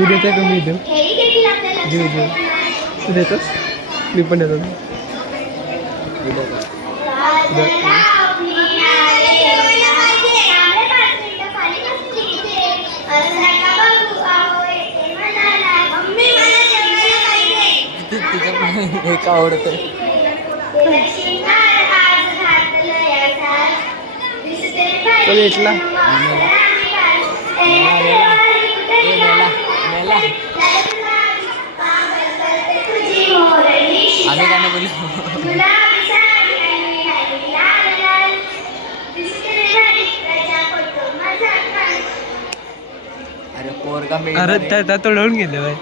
तू देते का मी देऊ देऊ देऊ तू देतोस मी पण देतो एक आवडतं इथला आम्ही काय बोलू अरे पोरगा अरे त्या तोडवून गेले बाय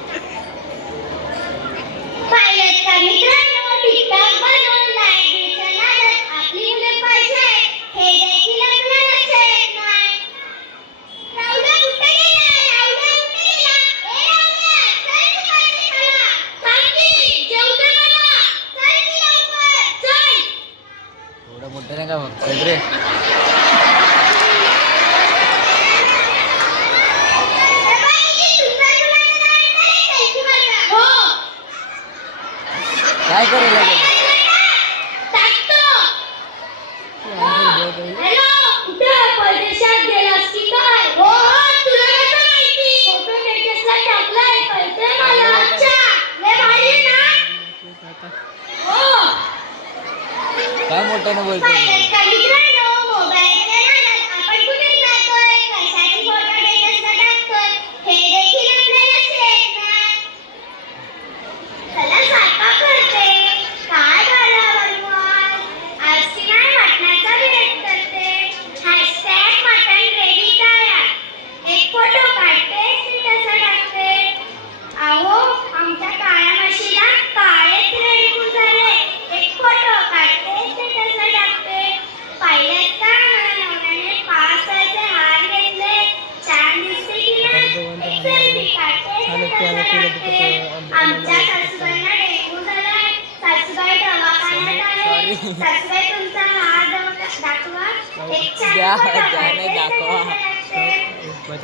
मोठं नाही का मग रे काय करायला काय मोठ्यानं बोलतो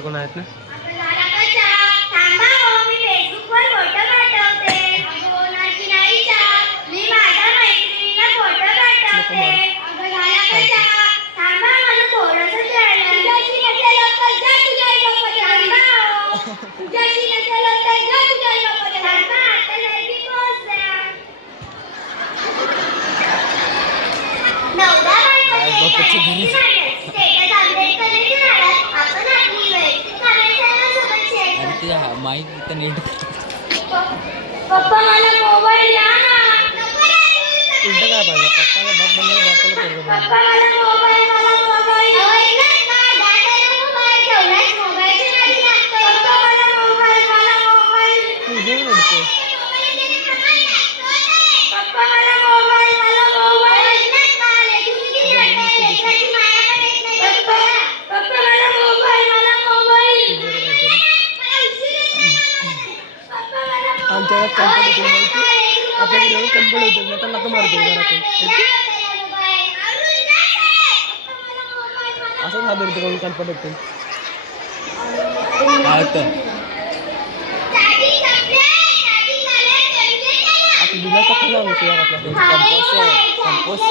कोण आहेत ना माहित तर नीट पप्पा मला मोबाईल द्या ना उलट काय पाहिजे पप्पाला बाप बनले बापाला पोरगा पप्पा मला मोबाईल पप्पा मला मोबाईल तुझे रडतो पप्पा मला मोबाईल पप्पा मला मोबाईल आमच्या कंपनी होती माहिती आपल्याकडे कंपनी होते ना त्यांना मारतो घरातून असं झालं होतं कोणी कंपनी होते आता दिलासा खाला होतो यार कंपोस्ट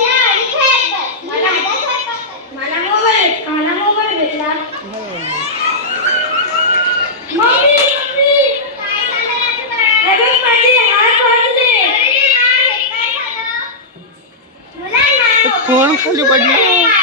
मला मोबाईल भेटला फोन खाली पडला